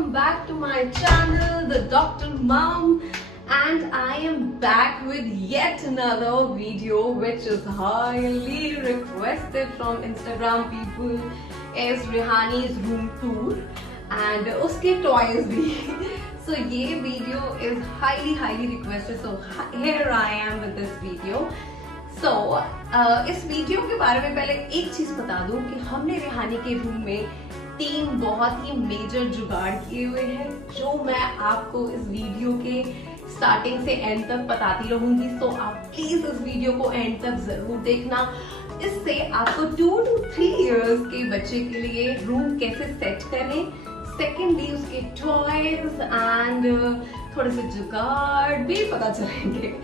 welcome back to my channel, The Doctor Mom, and I am back with yet another video which is highly requested from Instagram people is Rehani's room tour and uske toys bhi. So ये video is highly requested, so here I am with this video. So इस video के बारे में पहले एक चीज बता दूं कि हमने रेहानी के रूम में 3 बहुत ही मेजर जुगाड़ किए हुए हैं जो मैं आपको इस वीडियो के स्टार्टिंग से एंड तक बताती रहूंगी। तो आप प्लीज इस वीडियो को एंड तक जरूर देखना। इससे आपको 2 to 3 इयर्स के बच्चे के लिए रूम कैसे सेट करें, सेकेंडली उसके टॉयज एंड थोड़े से जुगाड़ भी पता चलेंगे।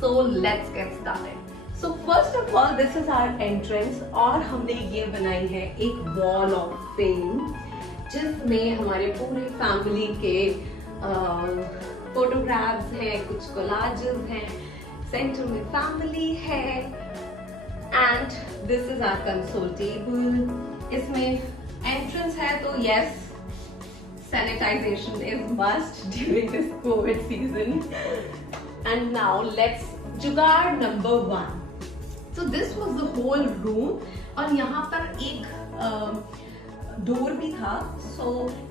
So let's get started. So first of all, this is our entrance और हमने ये बनाई है एक wall of fame जिसमें हमारे पूरे फैमिली के फोटोग्राफ्स हैं, कुछ कोलाजेस हैं, सेंटर में फैमिली है and this is our console table। इसमें entrance है तो yes, sanitization is must during this COVID season। And now let's जुगाड़ number 1। So this was the whole room और यहाँ पर एक डोर भी था। So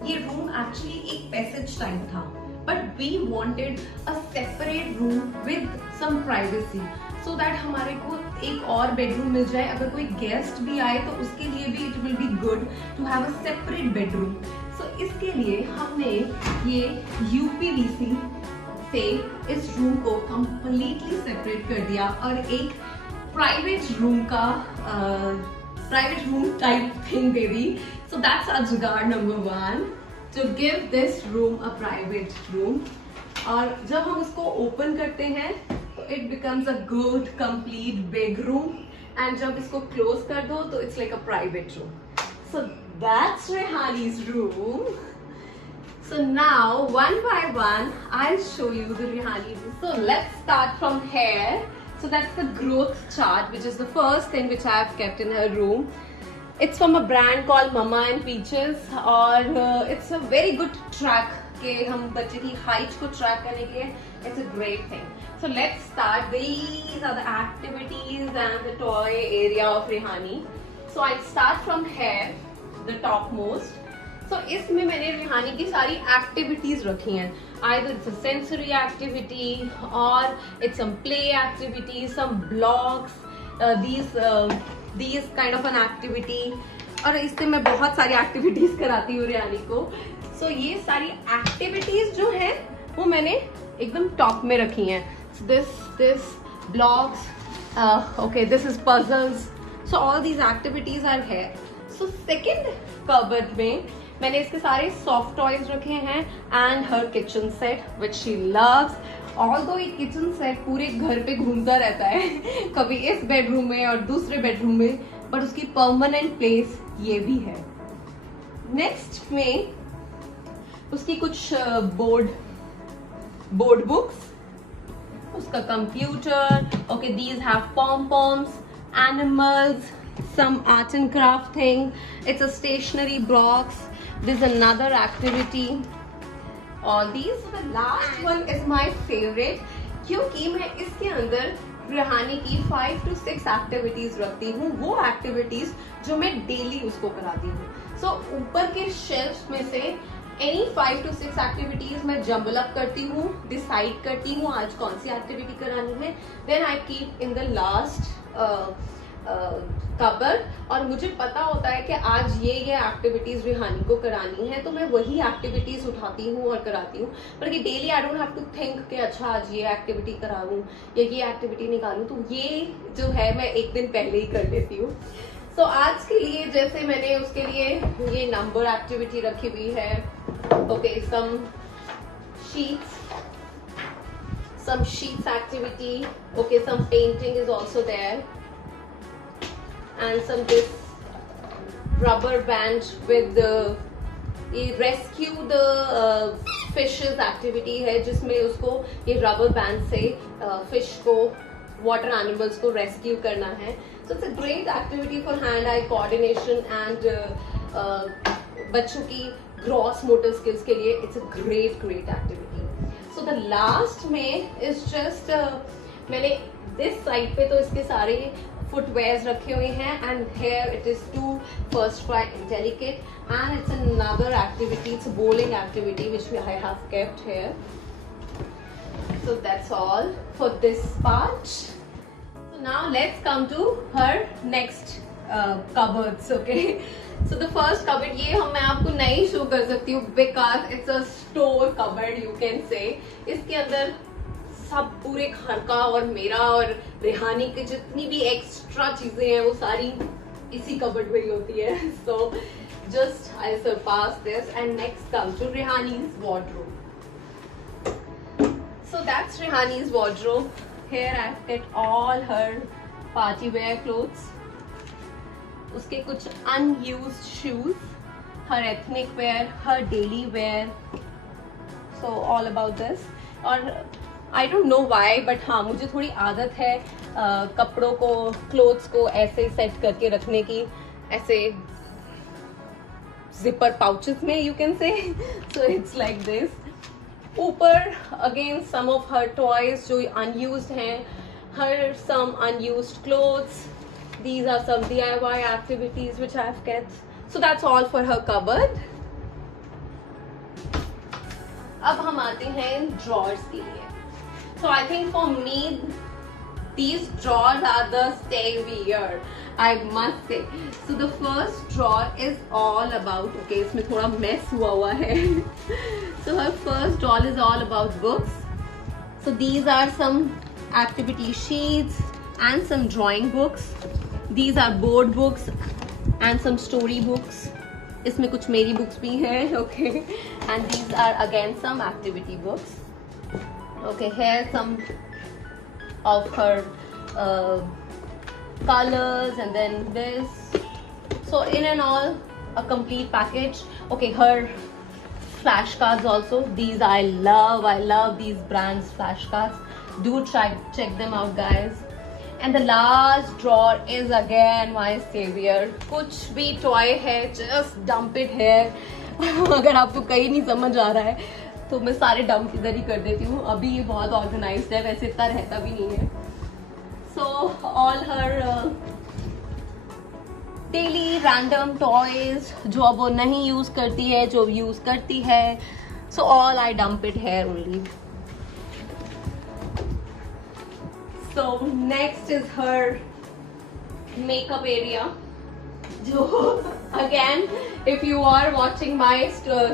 ये रूम एक्चुअली एक पैसेज टाइप था, but we wanted a separate room with some privacy so that हमारे को एक और बेडरूम मिल जाए। अगर कोई गेस्ट भी आए तो उसके लिए भी it will be good to have a separate bedroom. So इसके लिए हमने ये यूपीवीसी से इस रूम को कंप्लीटली सेपरेट कर दिया और एक प्राइवेट रूम टाइप थिंग दे दी। So that's our jugaad number 1 to give this room a private room. और जब हम उसको ओपन करते हैं तो it becomes a good complete big room and जब इसको क्लोज कर दो तो it's like a private room. So that's Rehani's room. So now one by one I'll show you the Rehani room. So let's start from here. So that's the growth chart, which is the first thing which I have kept in her room. It's from a brand called Mama and Peaches और it's a very good track के हम बच्चे की height को track करने के लिए it's a great thing. So let's start. These are the activities and the toy area of Rehani. So I'll start from here, the topmost. So इसमें मैंने रेहानी की सारी एक्टिविटीज रखी हैं। Either it's a sensory activity or it's some play activities, some blocks, these kind of an activity। और इससे मैं बहुत सारी एक्टिविटीज कराती हूँ रेहानी को। So ये सारी एक्टिविटीज जो हैं वो मैंने एकदम टॉप में रखी हैं। This blocks, okay, this is puzzles। So all these activities are here। So second cupboard में मैंने इसके सारे सॉफ्ट टॉयज रखे हैं and her kitchen set which she loves. Although ये किचन सेट पूरे घर पे घूमता रहता है कभी इस बेडरूम में और दूसरे बेडरूम में, बट उसकी परमानेंट प्लेस ये भी है। नेक्स्ट में उसकी कुछ बोर्ड बुक्स, उसका computer, okay, these have pom poms, animals, some art and craft thing, it's a stationery box, this is another activity। all these, the last one is my favorite क्योंकि मैं इसके अंदर रेहानी की 5 to 6 एक्टिविटीज रखती हूँ, वो activities जो मैं डेली उसको कराती हूँ। सो ऊपर के शेल्फ में से एनी 5 to 6 एक्टिविटीज मैं जम्बल अप करती हूँ, डिसाइड करती हूँ आज कौन सी एक्टिविटी करानी है, then I keep in the last cupboard. और मुझे पता होता है कि आज ये एक्टिविटीज रेहानी को करानी है तो मैं वही एक्टिविटीज उठाती हूँ और कराती हूँ। पर कि daily I don't have to think कि अच्छा आज ये एक्टिविटी कराऊं या ये एक्टिविटी निकालूं, तो ये जो है मैं एक दिन पहले ही कर लेती हूँ। सो आज के लिए जैसे मैंने उसके लिए ये नंबर एक्टिविटी रखी हुई है, okay, some sheets activity, okay, some painting is also there, and some this rubber band with the rescue the fishes activity है जिसमें उसको ये rubber band से fish को, water animals को rescue करना है। So it's a great activity for hand-eye coordination and बच्चों की ग्रॉस मोटर स्किल्स के लिए it's a great activity. So the last में इज जस्ट मैंने दिस साइड पे तो इसके सारे फुटवेयर्स रखे हुए हैं, and here it is to first try इंटेलिकेट, and it's another activity, it's bowling activity which I have kept here. So that's all for this part. So now let's come to her next cupboards. Okay, so the first cupboard, ये मैं आपको नहीं show कर सकती हूँ because it's a store cupboard you can say. इसके अंदर सब पूरे घर का और मेरा और रेहानी की जितनी भी एक्स्ट्रा चीजें हैं वो सारी इसी कबर्ड में ही होती है. So just I surpass this and next comes to Rehani's wardrobe. So that's Rehani's wardrobe. Here I've kept all her party wear clothes. उसके कुछ unused shoes, her ethnic wear, her daily wear. So all about this. और I don't know why, but हाँ मुझे थोड़ी आदत है कपड़ों को, क्लोथ्स को ऐसे सेट करके रखने की, ऐसे जिपर पाउचेस में you can say. So it's like this. ऊपर again some of her toys जो unused हैं, her some unused clothes. These are some DIY activities which I have kept. So that's all for her cupboard. अब हम आते हैं drawers के लिए. So I think for me these drawers are the savior, I must say. So the first drawer is all about, okay, इसमें थोड़ा mess हुआ है. So her first drawer is all about books. So these are some activity sheets and some drawing books. These are board books and some story books. इसमें कुछ मेरी books भी हैं, okay. And these are again some activity books. Okay, here's some of her colors, and then this. So in and all, a complete package. Okay, her flashcards also. These I love these brands flashcards. Do check them out, guys. And the last drawer is again my savior. कुछ भी toy है, just dump it here. अगर आपको कहीं नहीं समझ आ रहा है तो मैं सारे डंप इधर ही कर देती हूँ. अभी ये बहुत ऑर्गेनाइज्ड है, वैसे इतना रहता भी नहीं है. सो ऑल हर डेली रैंडम टॉयज जो अब वो नहीं यूज करती है, जो यूज करती है, so all I dump it here only. So next is her makeup area, जो again if you are watching my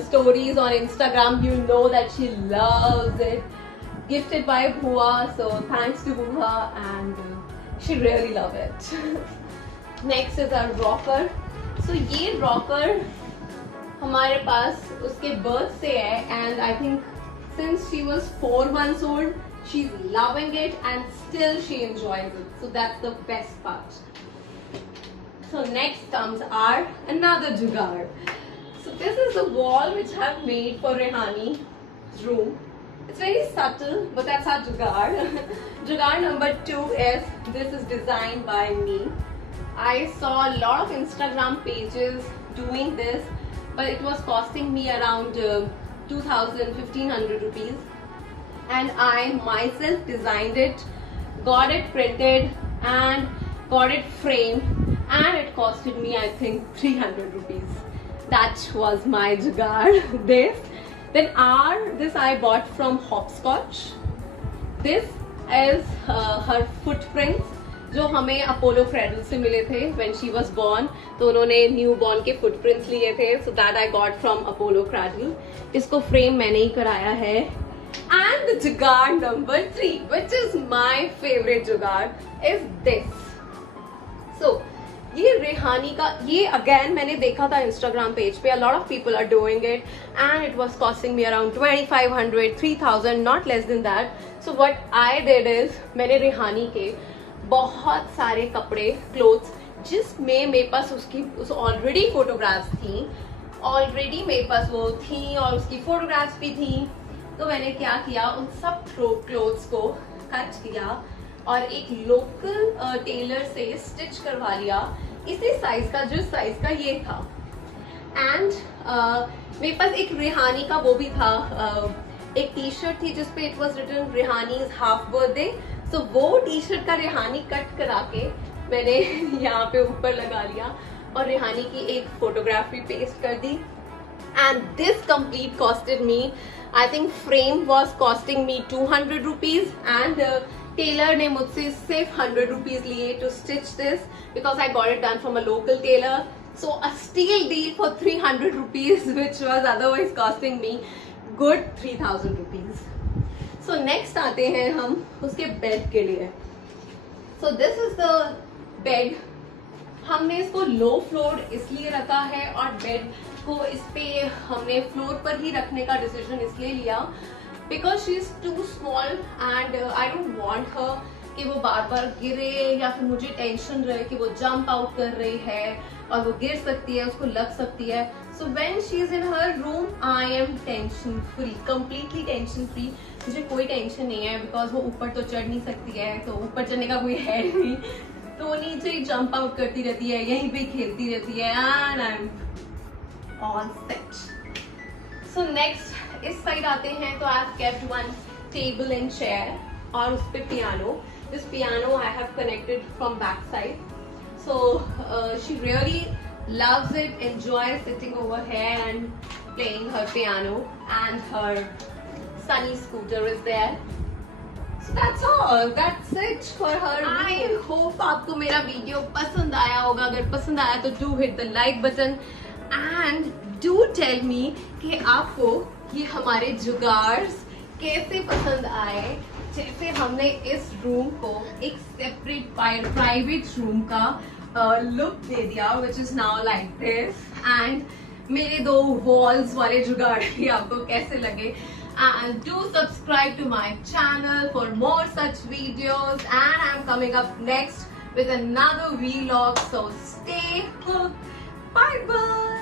stories on Instagram, you know that she loves it. Gifted by Bhua, so thanks to Bhua, and she really love it. Next is our rocker. So ये rocker हमारे पास उसके birth से है, and I think since she was 4 months old, she's loving it and still she enjoys it. So that's the best part. So next comes our another jugaad. So this is the wall which I have made for Rehani's room. It's very subtle, but that's our jugaad. Jugaad number 2 is, this is designed by me. I saw a lot of Instagram pages doing this, but it was costing me around 2,000-1,500 rupees. And I myself designed it, got it printed, and got it framed. And it costed me, I think, 300 rupees. That was my jugaad. Then this I bought from Hopscotch. This is her footprints, जो हमें Apollo cradle से मिले थे when she was born. तो उन्होंने new born के footprints लिए थे. So that I got from Apollo Cradle. इसको फ्रेम मैंने ही कराया है. And the jugaad number 3, which is my favorite jugaad, is this. So ये रेहानी का, ये अगेन मैंने देखा था इंस्टाग्राम पेज पे, a lot of people are doing it and it was costing me around 2,500, 3,000, not less than that. So what I did is, मैंने रेहानी के बहुत सारे कपड़े, क्लोथ्स, जिसमें मेरे पास उसकी ऑलरेडी फोटोग्राफ्स थी, ऑलरेडी मेरे पास वो थी और उसकी फोटोग्राफ्स भी थी. तो मैंने क्या किया, उन सब क्लोथ्स को कट किया और एक लोकल टेलर से स्टिच करवा लिया, इसी साइज का, जो साइज का ये था. एंड मेरे पास एक रिहानी का वो भी था, एक टी शर्ट थी जिसपे it was written Rihani's half birthday. So वो टी शर्ट का रिहानी कट करा के मैंने यहाँ पे ऊपर लगा लिया और रिहानी की एक फोटोग्राफी पेस्ट कर दी। And this complete costed me, I think frame was costing me 200 rupees and tailor ने मुझसे सिर्फ 100 रुपीज लिए to stitch this because I got it done from a local tailor. So a steal deal for 300 rupees which was otherwise costing me good 3000 rupees. So next आते हैं हम उसके bed के लिए। So this is the bed. हमने इसको low floor इसलिए रखा है और बेड को इस पे हमने फ्लोर पर ही रखने का डिसीजन इसलिए लिया because she is too small and I don't want her कि वो बार बार गिरे या फिर मुझे टेंशन रहे कि वो जंप आउट कर रही है और वो गिर सकती है, उसको लग सकती है। So when she is in her room I am tension free, completely tension free. मुझे कोई टेंशन नहीं है बिकॉज वो ऊपर तो चढ़ नहीं सकती है, तो ऊपर चढ़ने का कोई है नहीं, तो वो नीचे ही जंप आउट करती रहती है, यहीं पे खेलती रहती है and I am all set. So next इस साइड आते हैं तो I have kept one table and chair और उस पे piano. This piano I have connected from back side. So she really loves it, enjoys sitting over here and playing her piano, and her sunny scooter is there. So that's all. That's it for her. I hope आपको मेरा video पसंद आया होगा। अगर पसंद आया तो do hit the like button and do tell me कि आपको ये हमारे जुगाड़ कैसे पसंद आए। जैसे हमने इस रूम को एक सेपरेट प्राइवेट रूम का लुक दे दिया which is now like this, and मेरे दो वॉल्स वाले जुगाड़ भी आपको कैसे लगे। And do subscribe to my channel for more such videos, and I'm coming up next with another vlog, so stay hooked. Bye bye.